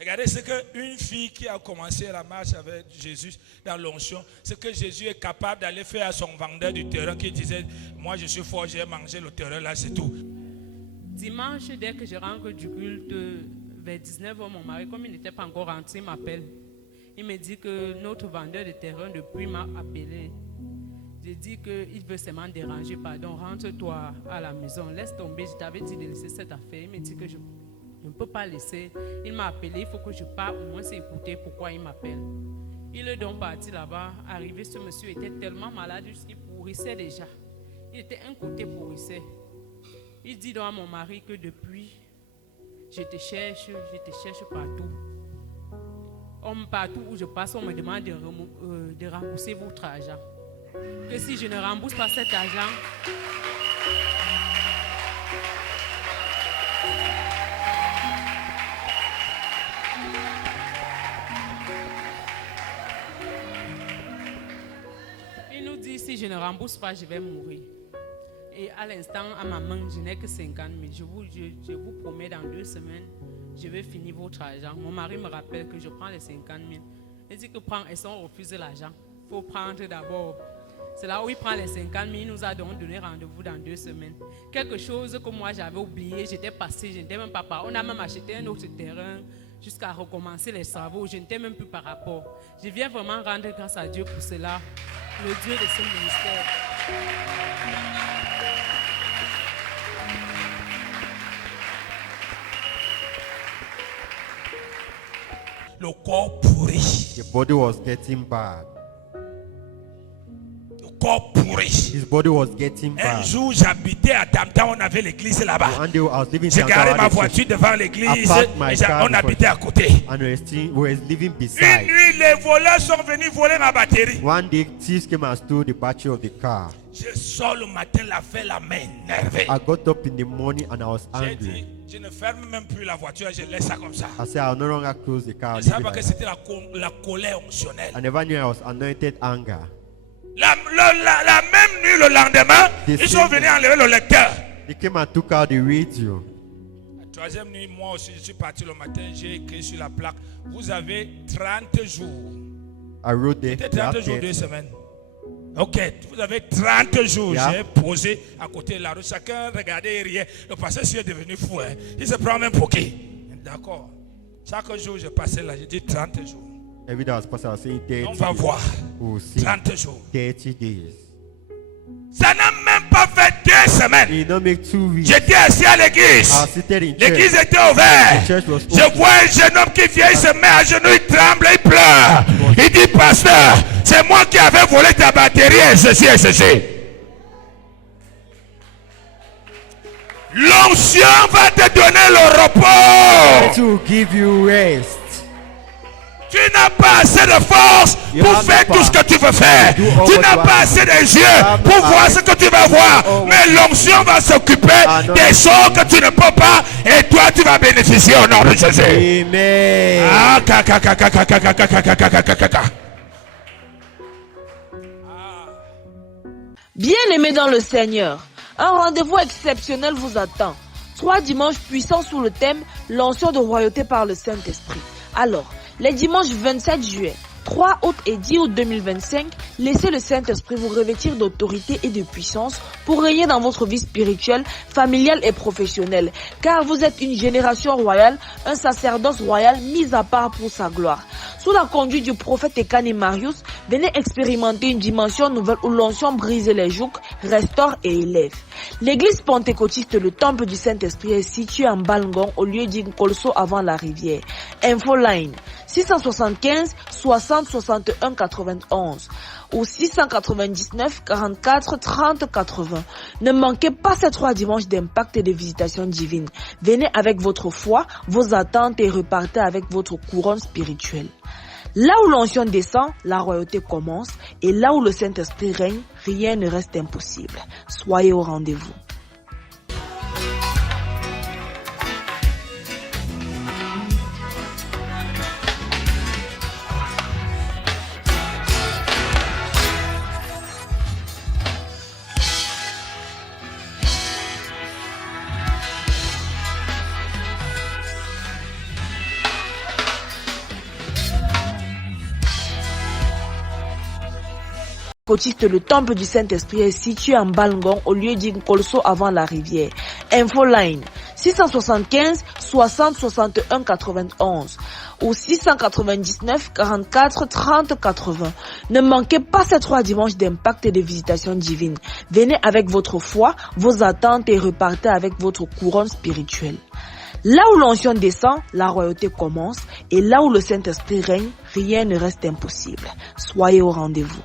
Regardez ce qu'une fille qui a commencé la marche avec Jésus dans l'onction, ce que Jésus est capable d'aller faire à son vendeur du terrain qui disait, moi je suis fort, j'ai mangé le terrain là, c'est tout. Dimanche, dès que je rentre du culte, vers 19h, mon mari, comme il n'était pas encore rentré, il m'appelle. Il me dit que notre vendeur de terrain depuis m'a appelé. Je dis qu'il veut seulement déranger, pardon, rentre-toi à la maison, laisse tomber, je t'avais dit de laisser cette affaire. Il me dit que je ne peux pas laisser. Il m'a appelé, il faut que je parte, au moins c'est écouter pourquoi il m'appelle. Il est donc parti là-bas, arrivé, ce monsieur était tellement malade qu'il pourrissait déjà. Il était un côté pourrissait. Il dit donc à mon mari que depuis, je te cherche partout. Partout où je passe, on me demande de rembourser votre argent. Que si je ne rembourse pas cet argent, il nous dit si je ne rembourse pas, je vais mourir. Et à l'instant, à ma main, je n'ai que 50 000. Je vous promets, dans 2 semaines, je vais finir votre argent. Mon mari me rappelle que je prends les 50 000. Il dit que prends, et si on refuse l'argent, il faut prendre d'abord. C'est là où il prend les 50 000. Il nous a donc donné rendez-vous dans 2 semaines. Quelque chose que moi j'avais oublié, j'étais passé, je n'étais même pas par. On a même acheté un autre terrain jusqu'à recommencer les travaux. Je n'étais même plus par rapport. Je viens vraiment rendre grâce à Dieu pour cela, le Dieu de ce ministère. Le corps pourri. The body was getting bad. Le corps pourri. His body was getting Un bad. jour, j'habitais à Tamta, on avait l'église là-bas. One day I was living J'ai garé ma downtown voiture devant l'église I parked my et car on before- habitait à côté. and we were living Une beside. nuit, les voleurs sont venus voler ma batterie. One day, thieves came and stole the battery of the car. Je sors le matin, la fait la main énervée. I got up in the morning and I was J'ai dit, angry. je ne ferme même plus la voiture, je laisse ça comme ça. I said I'll no longer close the car. Je ne I'll savais leave pas it que like c'était la colère onctionnelle. that. I never knew I was anointed anger. La même nuit, le lendemain, ils sont venus enlever le lecteur. They came and took out the radio. La troisième nuit, moi aussi, je suis parti le matin, j'ai écrit sur la plaque, vous avez 30 jours. I wrote there. C'était 30 jours, 2 30. semaines. Ok, vous avez 30 jours. Yeah. J'ai posé à côté de la rue. Chacun regardait et riait. Le pasteur est devenu fou. Hein. Il se prend même pour qui? D'accord. Chaque jour, je passais là. J'ai dit 30 jours. Every day I was passing, I was saying 30 On va voir. We'll see. 30 jours. 30 days. Ça n'a même pas fait 2 semaines. It did not make 2 weeks. J'étais assis à l'église. I was seated in L'église church. était ouverte. The church was Je open. vois un jeune homme qui vient, il se met à genoux, il tremble, il pleure. Il dit, pasteur, c'est moi qui avais volé ta batterie et ceci et ceci. L'onction va te donner le repos. To give you rest. Tu n'as pas assez de force You pour have faire no tout ce que tu veux faire. to do all Tu what n'as you pas have. assez de yeux have pour no voir eyes ce que tu vas voir. all Mais l'onction va s'occuper Ah, non. des choses que tu ne peux pas. Et toi, tu vas bénéficier au nom de Jésus. Amen. Ah, ka. Bien-aimés dans le Seigneur, un rendez-vous exceptionnel vous attend. 3 dimanches puissants sous le thème « L'onction de royauté par le Saint-Esprit ». Alors, les dimanches 27 juillet, 3 août et 10 août 2025, laissez le Saint-Esprit vous revêtir d'autorité et de puissance pour régner dans votre vie spirituelle, familiale et professionnelle. Car vous êtes une génération royale, un sacerdoce royal mis à part pour sa gloire. Sous la conduite du prophète Ekani Marius, venez expérimenter une dimension nouvelle où l'onction brise les jougs, restaure et élève. L'église pentecôtiste Le Temple du Saint-Esprit est située en Balngon au lieu d'Inkolso avant la rivière. Infoline 675 60 61 91 ou 699 44 30 80. Ne manquez pas ces 3 dimanches d'impact et de visitation divine. Venez avec votre foi, vos attentes et repartez avec votre couronne spirituelle. Là où l'onction descend, la royauté commence, et là où le Saint-Esprit règne, rien ne reste impossible. Soyez au rendez-vous. Cotiste, le temple du Saint-Esprit est situé en Balngong au lieu d'Inkolso avant la rivière. Infoline 675 60 61 91 ou 699 44 30 80. Ne manquez pas ces 3 dimanches d'impact et de visitation divine. Venez avec votre foi, vos attentes et repartez avec votre couronne spirituelle. Là où l'onction descend, la royauté commence, et là où le Saint-Esprit règne, rien ne reste impossible. Soyez au rendez-vous.